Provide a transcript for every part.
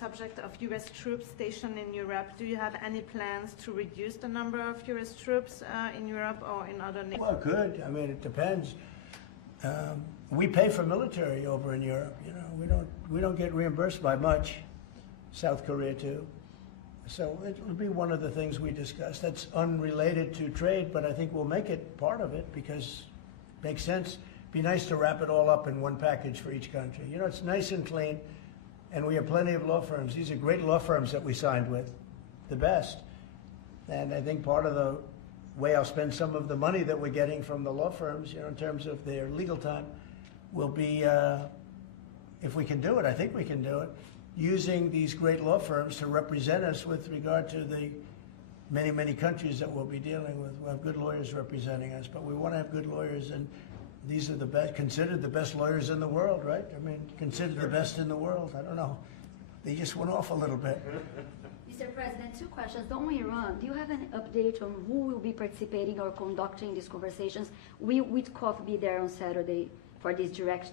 subject of U.S. troops stationed in Europe. Do you have any plans to reduce the number of U.S. troops in Europe or in other nations? Well, good. I mean, it depends. We pay for military over in Europe. You know, we don't get reimbursed by much. South Korea too. So it will be one of the things we discuss. That's unrelated to trade, but I think we'll make it part of it because it makes sense. Be nice to wrap it all up in one package for each country. You know, it's nice and clean, and we have plenty of law firms. These are great law firms that we signed with, the best. And I think part of the way I'll spend some of the money that we're getting from the law firms, you know, in terms of their legal time, will be, if we can do it, I think we can do it, using these great law firms to represent us with regard to the many, many countries that we'll be dealing with. We'll have good lawyers representing us, but we want to have good lawyers, and these are the best, considered the best lawyers in the world, right? I mean, considered the best in the world. I don't know. They just went off a little bit. Mr. President, two questions. On Iran, do you have an update on who will be participating or conducting these conversations? Will Witkoff be there on Saturday for these direct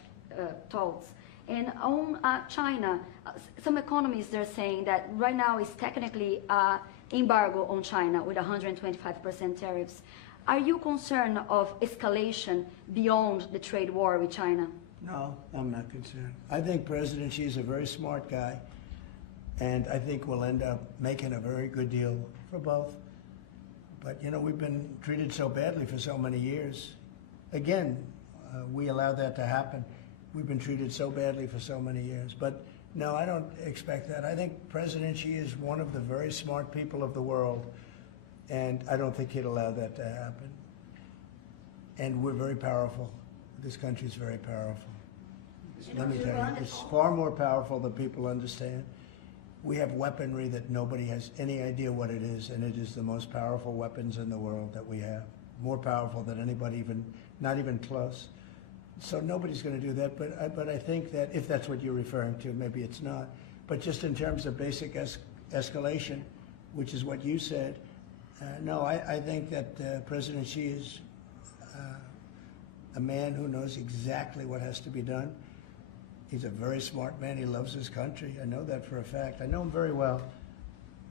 talks? And on China, some economists are saying that right now is technically embargo on China with 125% tariffs. Are you concerned of escalation beyond the trade war with China? No, I'm not concerned. I think President Xi is a very smart guy, and I think we'll end up making a very good deal for both. But, you know, we've been treated so badly for so many years. Again, we allowed that to happen. We've been treated so badly for so many years. But no, I don't expect that. I think President Xi is one of the very smart people of the world, and I don't think he'd allow that to happen. And we're very powerful. This country is very powerful. Let me tell you, it's far more powerful than people understand. We have weaponry that nobody has any idea what it is, and it is the most powerful weapons in the world that we have. More powerful than anybody, not even close. So nobody's going to do that, but I think that if that's what you're referring to, maybe it's not. But just in terms of basic escalation, which is what you said, no, I think that President Xi is a man who knows exactly what has to be done. He's a very smart man. He loves his country. I know that for a fact. I know him very well.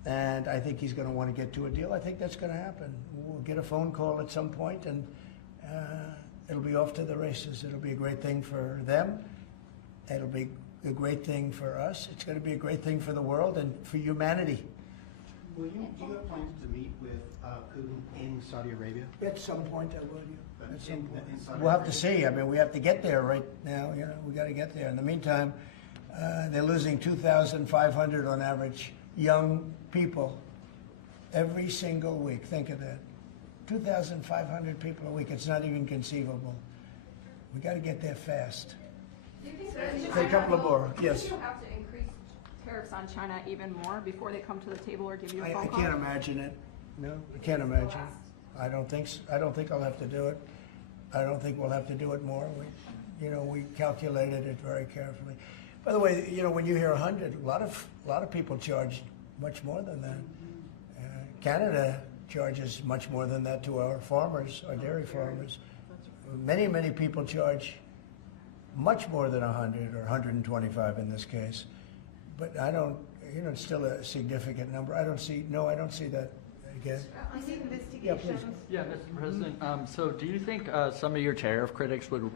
And I think he's going to want to get to a deal. I think that's going to happen. We'll get a phone call at some point, and it'll be off to the races. It'll be a great thing for them. It'll be a great thing for us. It's going to be a great thing for the world and for humanity. Do you have plans to meet with Putin in Saudi Arabia? At some point, I will. At some point. In We'll have to see. I mean, we have to get there right now. You know, we got to get there. In the meantime, they're losing 2,500 on average young people every single week. Think of that. 2,500 people a week. It's not even conceivable. We got to get there fast. Do you think Say a couple of more. Yes. Do you have to increase tariffs on China even more before they come to the table or give you a phone I call? can't imagine it. No, I can't imagine. I don't think I'll have to do it. I don't think we'll have to do it more. We calculated it very carefully. By the way, you know, when you hear 100, a lot of people charge much more than that. Canada charges much more than that to our farmers, our dairy farmers. Many, many people charge much more than 100 or 125 in this case. But I don't, you know, it's still a significant number. I don't see that again. On the investigations. Yeah, Mr. President. So, do you think some of your tariff critics would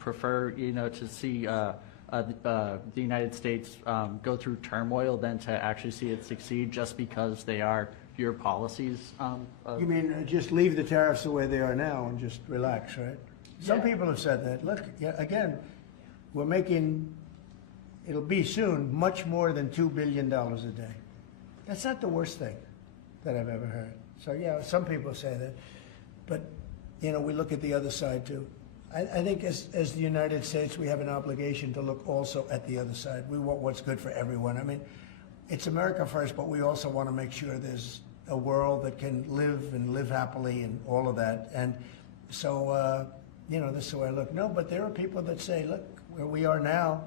prefer, you know, to see the United States go through turmoil than to actually see it succeed, just because they are your policies? You mean just leave the tariffs the way they are now and just relax, right? Some people have said that. Look, again, we're making, it'll be soon, much more than $2 billion a day. That's not the worst thing that I've ever heard. So yeah, some people say that. But, you know, we look at the other side too. I think as the United States, we have an obligation to look also at the other side. We want what's good for everyone. I mean, it's America first, but we also want to make sure there's a world that can live happily and all of that. And so, you know, this is the way I look. No, but there are people that say, look, where we are now,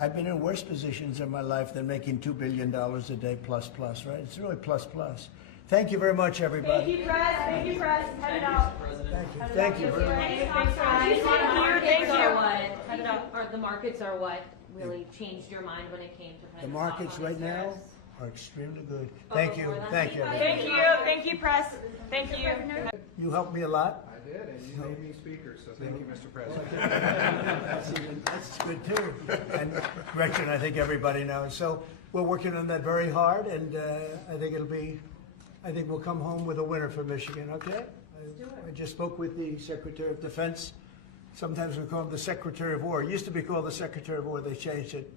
I've been in worse positions in my life than making $2 billion a day plus, right? It's really plus. Thank you very much, everybody. Thank you, Press. Thank you, Press. Head it out. Thank you very much. Thanks, guys. Thank you. What? The markets are what? really changed your mind when it came to The putting markets top on right these now tariffs? are extremely good. But Thank you, before that- thank you. Thank you. Thank you, press. Thank you. You helped me a lot. I did, and you made me speaker, so thank you, Mr. President. That's good too. And Gretchen, I think everybody knows. So we're working on that very hard, and I think we'll come home with a winner for Michigan, okay? I just spoke with the Secretary of Defense. Sometimes we call him the Secretary of War. It used to be called the Secretary of War. They changed it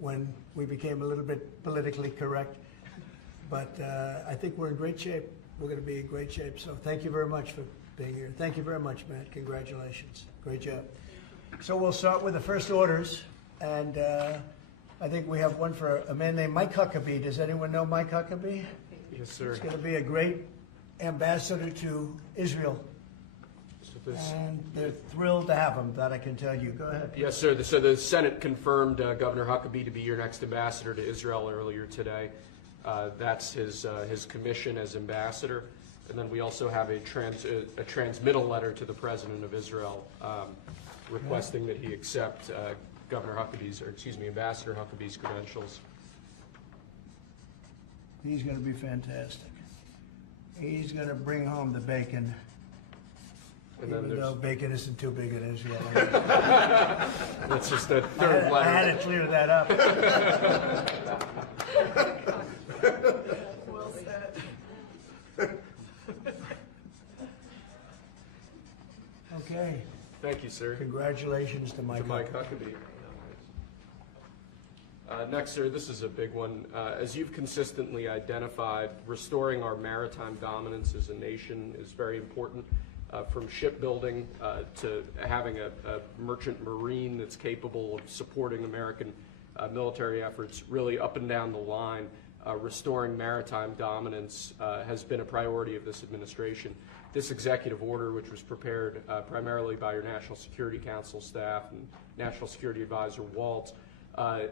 when we became a little bit politically correct. But I think we're in great shape. We're going to be in great shape. So thank you very much for being here. Thank you very much, Matt. Congratulations. Great job. So we'll start with the first orders. And I think we have one for a man named Mike Huckabee. Does anyone know Mike Huckabee? Yes, sir. He's going to be a great ambassador to Israel. So this- And they're thrilled to have him, that I can tell you. Go ahead. Yes, sir. So the Senate confirmed Governor Huckabee to be your next ambassador to Israel earlier today. That's his commission as ambassador. And then we also have a transmittal letter to the President of Israel requesting that he accept Ambassador Huckabee's credentials. He's going to be fantastic. He's going to bring home the bacon, And then even though there's, bacon isn't too big in Israel. that's just the I third had letter. to clear that up. Okay. Thank you, sir. Congratulations to Mike. To Mike Huckabee. Next, sir, this is a big one. As you've consistently identified, restoring our maritime dominance as a nation is very important, from shipbuilding to having a merchant marine that's capable of supporting American military efforts, really up and down the line. Restoring maritime dominance has been a priority of this administration. This executive order, which was prepared primarily by your National Security Council staff and National Security Advisor Waltz,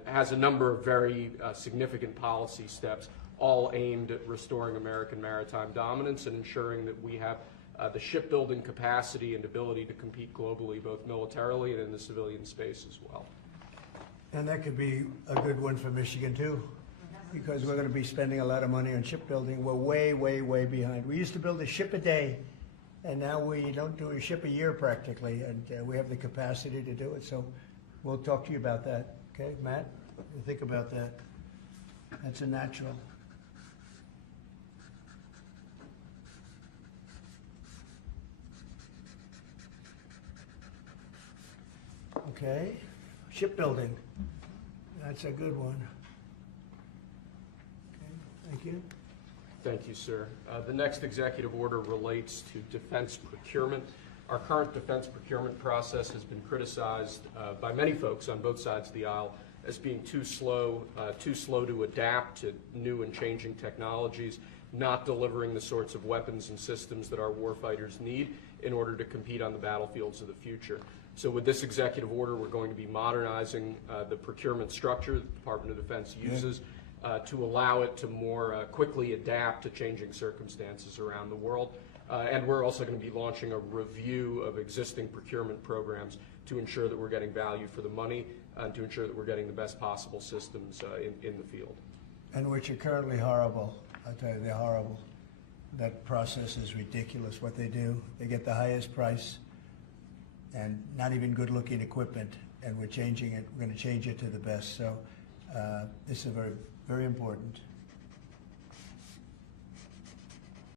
has a number of very significant policy steps, all aimed at restoring American maritime dominance and ensuring that we have the shipbuilding capacity and ability to compete globally, both militarily and in the civilian space as well. And that could be a good one for Michigan too, because we're going to be spending a lot of money on shipbuilding. We're way, way, way behind. We used to build a ship a day, and now we don't do a ship a year practically, and we have the capacity to do it. So we'll talk to you about that. Okay, Matt? You think about that. That's a natural. Okay, shipbuilding. That's a good one. Okay, thank you. Thank you, sir. The next executive order relates to defense procurement. Our current defense procurement process has been criticized by many folks on both sides of the aisle as being too slow to adapt to new and changing technologies, not delivering the sorts of weapons and systems that our warfighters need in order to compete on the battlefields of the future. So with this executive order, we're going to be modernizing the procurement structure that the Department of Defense uses to allow it to more quickly adapt to changing circumstances around the world. And we're also going to be launching a review of existing procurement programs to ensure that we're getting value for the money and to ensure that we're getting the best possible systems in the field. And which are currently horrible. I tell you, they're horrible. That process is ridiculous, what they do. They get the highest price and not even good-looking equipment, and we're changing it. We're going to change it to the best. So this is very, very important.